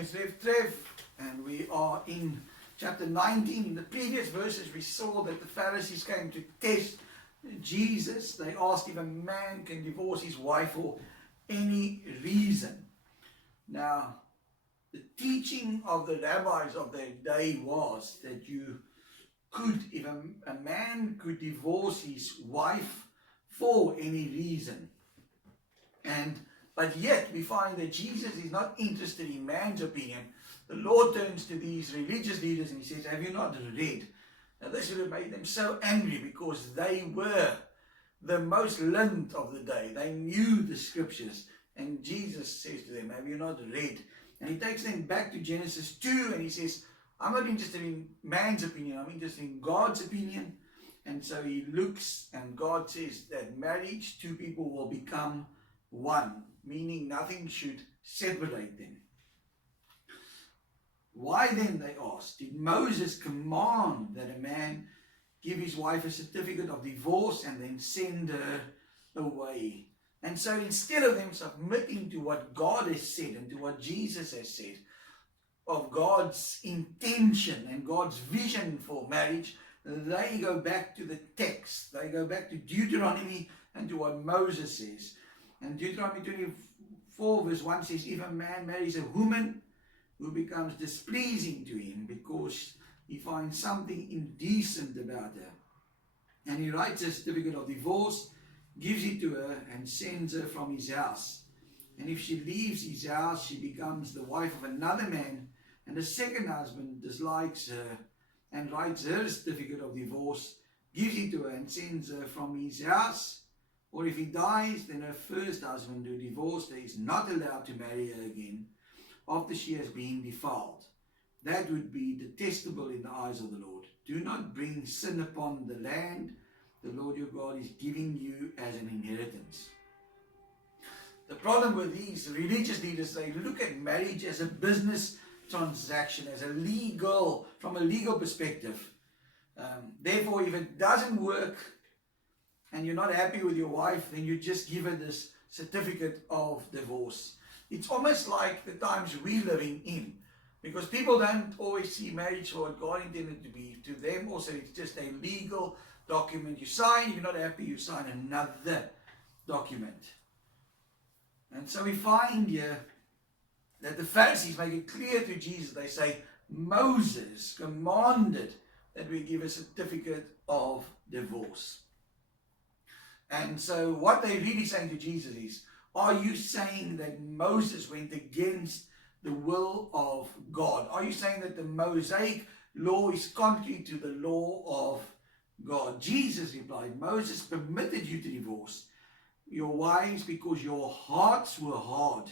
it's Rev Trev, and we are in chapter 19. In the previous verses, we saw that the Pharisees came to test Jesus. They asked if a man can divorce his wife for any reason. Now, the teaching of the rabbis of their day was that if a man could divorce his wife for any reason. But yet we find that Jesus is not interested in man's opinion. The Lord turns to these religious leaders and he says, have you not read? Now this would have made them so angry because they were the most learned of the day. They knew the scriptures. And Jesus says to them, have you not read? And he takes them back to Genesis 2 and he says, I'm not interested in man's opinion, I'm interested in God's opinion. And so he looks and God says that marriage, two people will become one, meaning nothing should separate them. Why then, they asked, did Moses command that a man give his wife a certificate of divorce and then send her away? And so instead of them submitting to what God has said and to what Jesus has said, of God's intention and God's vision for marriage, they go back to the text. They go back to Deuteronomy and to what Moses says. And Deuteronomy 24 verse 1 says, if a man marries a woman who becomes displeasing to him because he finds something indecent about her, and he writes a certificate of divorce, gives it to her and sends her from his house. And if she leaves his house, she becomes the wife of another man, and the second husband dislikes her and writes her certificate of divorce, gives it to her and sends her from his house. Or if he dies, then her first husband who divorced her is not allowed to marry her again after she has been defiled. That would be detestable in the eyes of the Lord. Do not bring sin upon the land the Lord your God is giving you as an inheritance. The problem with these religious leaders, they look at marriage as a business transaction, from a legal perspective. Therefore, if it doesn't work and you're not happy with your wife, then you just give her this certificate of divorce. It's almost like the times we're living in, because people don't always see marriage for what God intended to be. To them also, it's just a legal document. You sign, if you're not happy, you sign another document. And so we find here that the Pharisees make it clear to Jesus. They say, Moses commanded that we give a certificate of divorce. And so what they're really saying to Jesus is, are you saying that Moses went against the will of God? Are you saying that the Mosaic law is contrary to the law of God? Jesus replied, Moses permitted you to divorce your wives because your hearts were hard.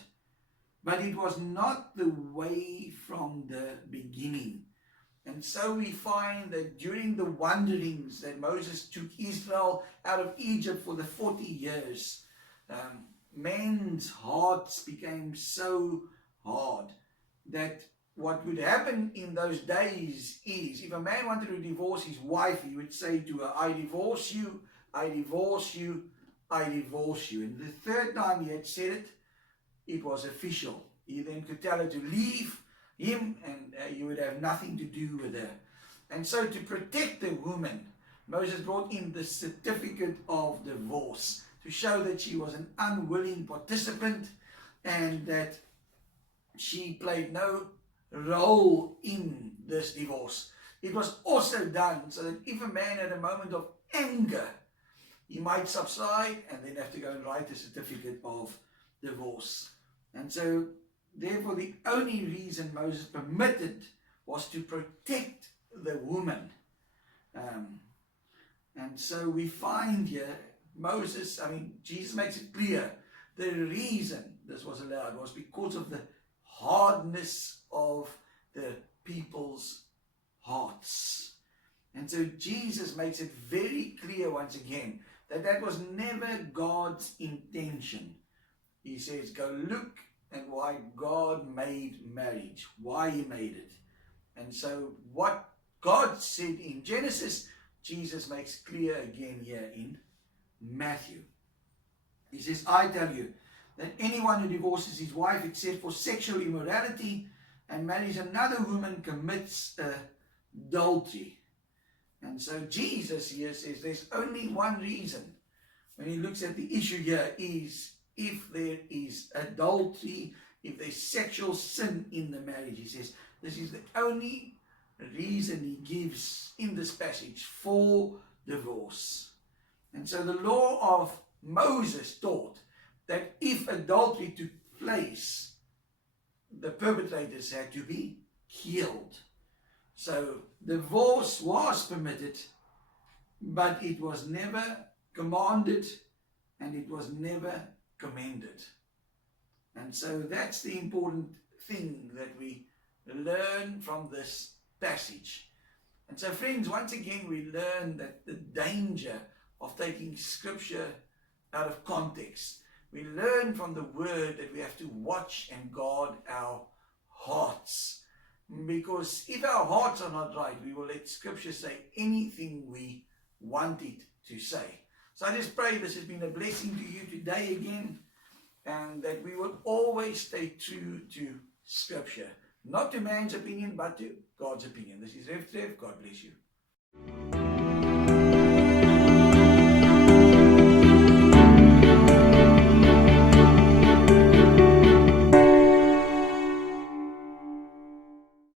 But it was not the way from the beginning. And so we find that during the wanderings that Moses took Israel out of Egypt for the 40 years, men's hearts became so hard that what would happen in those days is, if a man wanted to divorce his wife, he would say to her, I divorce you, I divorce you, I divorce you. And the third time he had said it, it was official. He then could tell her to leave him and you would have nothing to do with her. And so to protect the woman, Moses brought in the certificate of divorce to show that she was an unwilling participant and that she played no role in this divorce. It was also done so that if a man had a moment of anger, he might subside and then have to go and write a certificate of divorce. And so therefore, the only reason Moses permitted was to protect the woman. And so we find here, Jesus makes it clear, the reason this was allowed was because of the hardness of the people's hearts. And so Jesus makes it very clear once again that was never God's intention. He says, go look and why God made marriage, why he made it. And so what God said in Genesis, Jesus makes clear again here in Matthew. He says, I tell you that anyone who divorces his wife except for sexual immorality and marries another woman commits adultery. And so Jesus here says there's only one reason when he looks at the issue here is if there is adultery, if there's sexual sin in the marriage. He says this is the only reason he gives in this passage for divorce. And so the law of Moses taught that if adultery took place, the perpetrators had to be killed. So divorce was permitted, but it was never commanded and it was never commended. And so that's the important thing that we learn from this passage. And so friends, once again we learn that the danger of taking scripture out of context. We learn from the word that we have to watch and guard our hearts. Because if our hearts are not right, we will let scripture say anything we want it to say. So I just pray this has been a blessing to you today again, and that we will always stay true to scripture. Not to man's opinion, but to God's opinion. This is Rev Trev. God bless you.